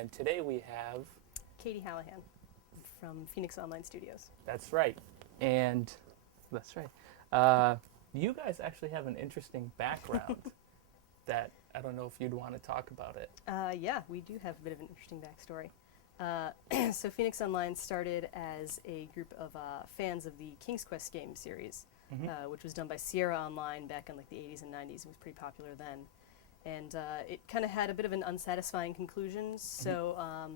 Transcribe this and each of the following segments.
And today we have... Katie Hallahan from Phoenix Online Studios. That's right. And that's right. You guys actually have an interesting background that I don't know if you'd want to talk about it. Yeah, we do have a bit of an interesting backstory. So Phoenix Online started as a group of fans of the King's Quest game series, which was done by Sierra Online back in like the 80s and 90s. It was pretty popular then. And it kind of had a bit of an unsatisfying conclusion. So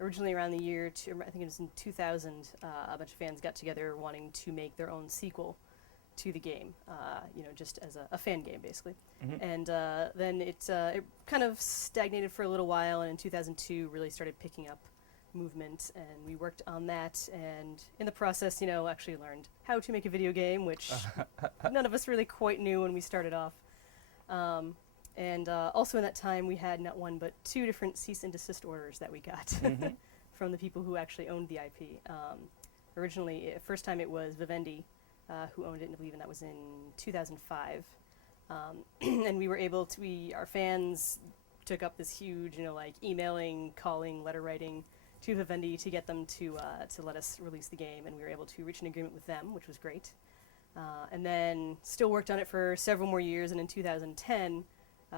originally around the year, I think it was in 2000, a bunch of fans got together wanting to make their own sequel to the game, just as a fan game, basically. And then it kind of stagnated for a little while, and in 2002 really started picking up movement, and we worked on that, and in the process, actually learned how to make a video game, which none of us really quite knew when we started off. And also in that time, we had not one but two different cease and desist orders that we got from the people who actually owned the IP. Originally, first time it was Vivendi, who owned it, and I believe that was in 2005. And we were able to, our fans took up this huge, emailing, calling, letter writing to Vivendi to get them to let us release the game, and we were able to reach an agreement with them, which was great. And then still worked on it for several more years, and in 2010,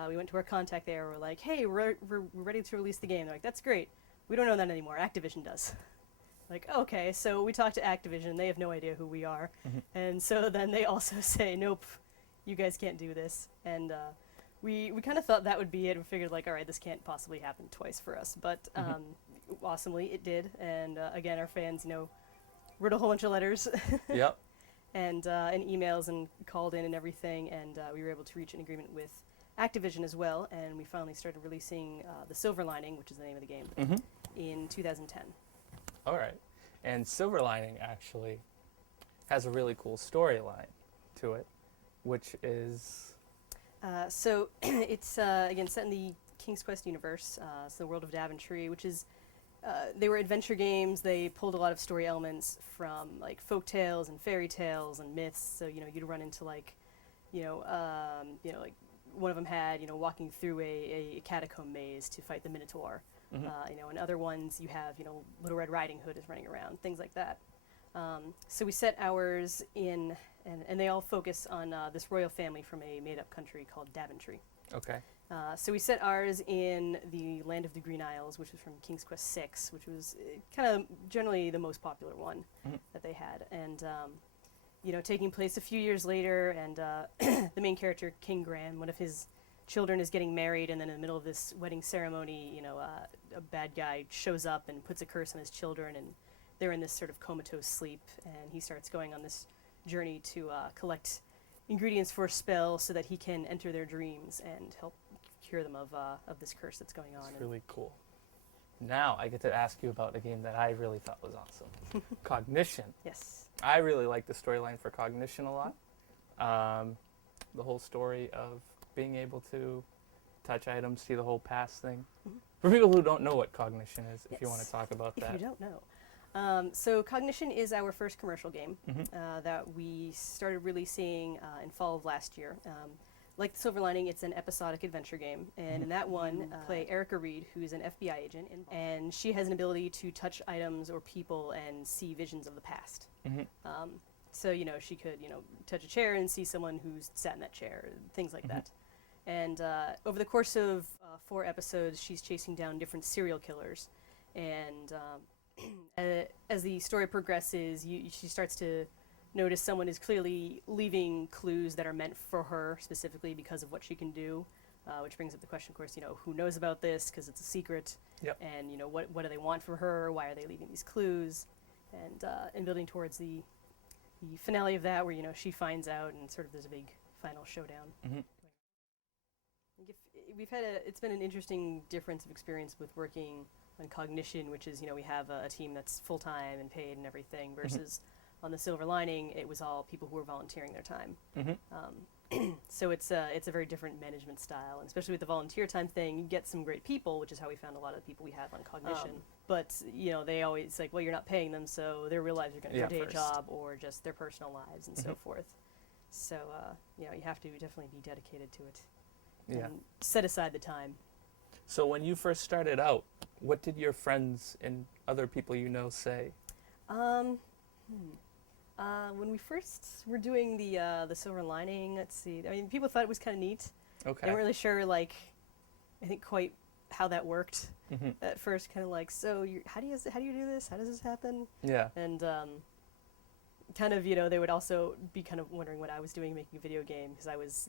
we went to our contact there, we're like, hey, we're ready to release the game. They're like, that's great. We don't own that anymore, Activision does. Like, okay, so we talked to Activision, they have no idea who we are. And so then they also say, nope, you guys can't do this. And we kind of thought that would be it. We figured, like, all right, this can't possibly happen twice for us. But awesomely, it did. And again, our fans, wrote a whole bunch of letters. Yep. And emails and called in and everything. And we were able to reach an agreement with Activision as well. And we finally started releasing The Silver Lining, which is the name of the game, in 2010. All right. And Silver Lining actually has a really cool storyline to it, which is... So it's, again, set in the King's Quest universe, so the world of Daventry, which is... they were adventure games. They pulled a lot of story elements from, like, folk tales and fairy tales and myths. So, you'd run into, like, like, one of them had, walking through a catacomb maze to fight the Minotaur. And other ones you have, Little Red Riding Hood is running around, things like that. So we set ours in, and they all focus on this royal family from a made-up country called Daventry. Okay. So we set ours in the Land of the Green Isles, which was from King's Quest VI, which was kind of generally the most popular one that they had. And, taking place a few years later, and the main character, King Graham, one of his children is getting married, and then in the middle of this wedding ceremony, a bad guy shows up and puts a curse on his children, and they're in this sort of comatose sleep, and he starts going on this journey to collect ingredients for a spell so that he can enter their dreams and help cure them of this curse that's going on. It's really cool. Now I get to ask you about a game that I really thought was awesome. Cognition. Yes. I really like the storyline for Cognition a lot. The whole story of being able to touch items, see the whole past thing. For people who don't know what Cognition is, if you want to talk about that. If you don't know. So Cognition is our first commercial game that we started releasing in fall of last year. Like The Silver Lining, it's an episodic adventure game, and in that one, play Erica Reed, who's an FBI agent, and she has an ability to touch items or people and see visions of the past. So, she could, touch a chair and see someone who's sat in that chair, things like that. And over the course of 4 episodes, she's chasing down different serial killers. And as the story progresses, she starts to notice someone is clearly leaving clues that are meant for her, specifically because of what she can do, which brings up the question, of course, who knows about this, because it's a secret. Yep. And, what do they want from her? Why are they leaving these clues? And building towards the finale of that, where, she finds out and sort of there's a big final showdown. It's been an interesting difference of experience with working on Cognition, which is, we have a team that's full-time and paid and everything, versus on The Silver Lining, it was all people who were volunteering their time. So it's a very different management style, and especially with the volunteer time thing, you get some great people, which is how we found a lot of the people we have on Cognition. But they always like, well, you're not paying them, so their real lives are going to their day job or just their personal lives and so forth. So you have to definitely be dedicated to it. And set aside the time. So when you first started out what did your friends and other people you know say? When we first were doing the silver lining, let's see. I mean, people thought it was kind of neat. Okay. They weren't really sure, like, I think quite how that worked at first. Kind of like, so how do you do this? How does this happen? Yeah. And kind of, they would also be kind of wondering what I was doing making a video game, because I was,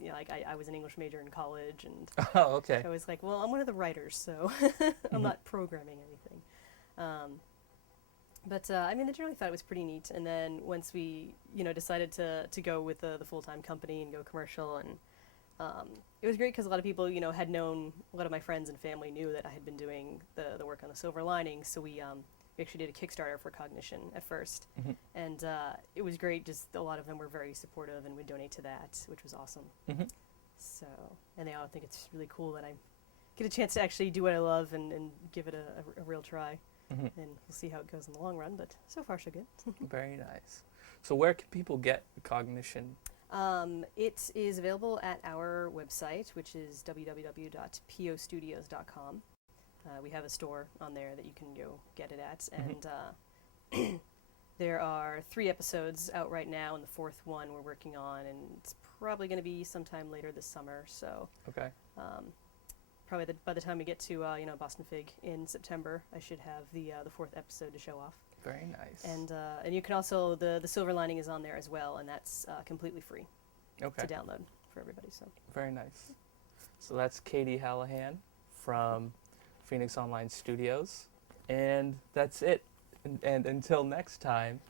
I was an English major in college, and Oh, okay. I was like, well, I'm one of the writers, so I'm not programming anything. But I mean, I generally thought it was pretty neat. And then once we, decided to go with the full-time company and go commercial, and it was great because a lot of people, had known, a lot of my friends and family knew that I had been doing the work on the silver lining. So we actually did a Kickstarter for Cognition at first, and it was great. Just a lot of them were very supportive and would donate to that, which was awesome. So, and they all think it's really cool that I get a chance to actually do what I love and give it a real try. And we'll see how it goes in the long run, but so far so good. Very nice. So where can people get Cognition? It is available at our website, which is www.postudios.com. We have a store on there that you can go get it at, and there are 3 episodes out right now, and the 4th one we're working on, and it's probably going to be sometime later this summer. So Okay. Probably by the time we get to BostonFIG in September, I should have the 4th episode to show off. Very nice. And you can also the silver lining is on there as well, and that's completely free Okay. to download for everybody. So Very nice. So that's Katie Hallahan from Phoenix Online Studios, and that's it. And until next time,